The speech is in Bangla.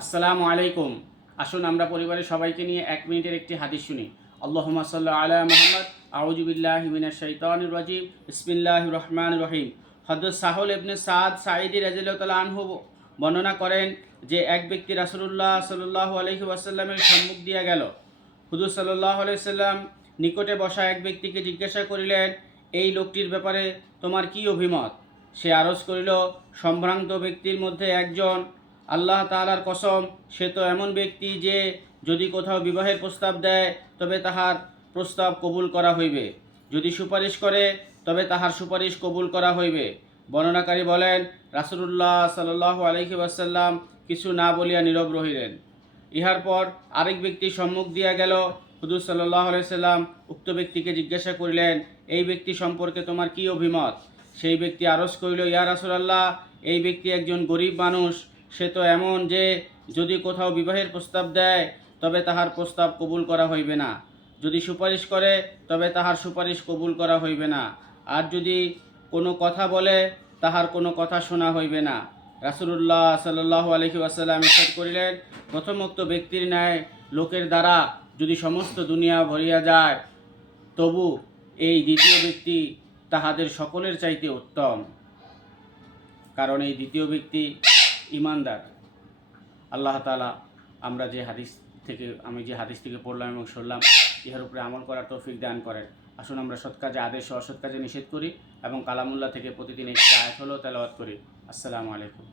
আসসালামু আলাইকুম। আসুন আমরা পরিবারের সবাইকে নিয়ে 1 মিনিটের একটি হাদিস শুনি। আল্লাহুম্মা সাল্লি আলা মুহাম্মদ। আউযু বিল্লাহি মিনাশ শাইতানির রাজিম। বিসমিল্লাহির রহমানির রহিম। হযরত সাহল ইবনে সাদ সাঈদী রাদিয়াল্লাহু তাআলা আনহু বর্ণনা করেন যে এক ব্যক্তি রাসূলুল্লাহ সাল্লাল্লাহু আলাইহি ওয়াসাল্লামের সম্মুখ দিয়া গেল। হুজুর সাল্লাল্লাহু আলাইহি সাল্লাম নিকটে বসা এক ব্যক্তিকে জিজ্ঞাসা করিলেন, এই লোকটির ব্যাপারে তোমার কি অভিমত? সে আরজ করিল, সম্ভ্রান্ত ব্যক্তির মধ্যে একজন। আল্লাহ তাআলার কসম, সে তো এমন ব্যক্তি যে যদি কোথাও বিবাহের প্রস্তাব দেয় তবে তাহার প্রস্তাব কবুল করা হইবে, যদি সুপারিশ করে তবে তাহার সুপারিশ কবুল করা হইবে। বর্ণনাকারী বলেন, রাসূলুল্লাহ সাল্লাল্লাহু আলাইহি ওয়াসাল্লাম কিছু না বলিয়া নীরব রহিলেন। ইহার পর আরেক ব্যক্তি সম্মুখ দিয়া গেল। হুজুর সাল্লাল্লাহু আলাইহি সাল্লাম উক্ত ব্যক্তিকে জিজ্ঞাসা করিলেন, এই ব্যক্তি সম্পর্কে তোমার কি অভিমত? সেই ব্যক্তি আরজ করিল, ইয়া রাসূলুল্লাহ, এই ব্যক্তি একজন গরিব মানুষ। সে তো এমন যে যদি কোথাও বিবাহের প্রস্তাব দেয় তবে তাহার প্রস্তাব কবুল করা হইবে না, যদি সুপারিশ করে তবে তাহার সুপারিশ কবুল করা হইবে না, আর যদি কোনো কথা বলে তাহার কোনো কথা শোনা হইবে না। রাসূলুল্লাহ সাল্লাল্লাহু আলাইহি ওয়াসাল্লাম ইরশাদ করিলেন, প্রথমোক্ত ব্যক্তির ন্যায় লোকের দ্বারা যদি সমস্ত দুনিয়া ভরিয়া যায়, তবু এই দ্বিতীয় ব্যক্তি তাহাদের সকলের চাইতে উত্তম, কারণ এই দ্বিতীয় ব্যক্তি ইমানদার। আল্লাহ তাআলা আমি যে হাদিস থেকে পড়লাম এবং শুনলাম, ইহার উপরে আমল করার তৌফিক দান করেন। আসুন আমরা সৎ কাজে আদেশ ও অসৎ কাজে নিষেধ করি এবং কালামুল্লাহ থেকে প্রতিদিন একটি আয়াত হলেও তেলাওয়াত করি। আসসালামু আলাইকুম।